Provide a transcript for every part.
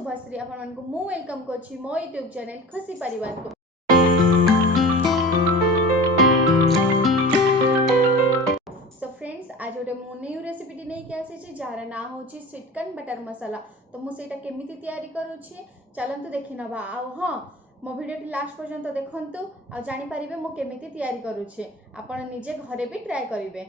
शुभश्री आपण को मु वेलकम करछि मो यूट्यूब चैनल खुशी परिवार को। सो फ्रेंड्स आज गोटे मु न्यू रेसिपी नहीं के आसी जार ना हूँ स्वीट कॉर्न बटर मसाला। तो मुझे केमिति तैयारी करूछि चलंतु देखि नबा। आ हाँ मो वीडियो लास्ट पर्यंत देखंतु आ जानि परिबे मु केमिति तैयारी करूछि। आपण निजे घरे भी ट्राई करिवे।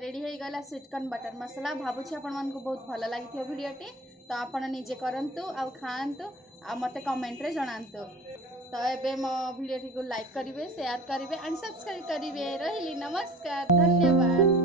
रेडी हो गला स्वीट कॉर्न बटर मसाला। भावुछि आपण मन को बहुत भल लगी वीडियोटी। तो आपण निजे करंतु आ खांतु आ मते कमेंट रे जणांतु। तो एबे मो वीडियोटी को लाइक करिवे शेयर करिवे एंड सब्सक्राइब करिवे। रहिली नमस्कार धन्यवाद।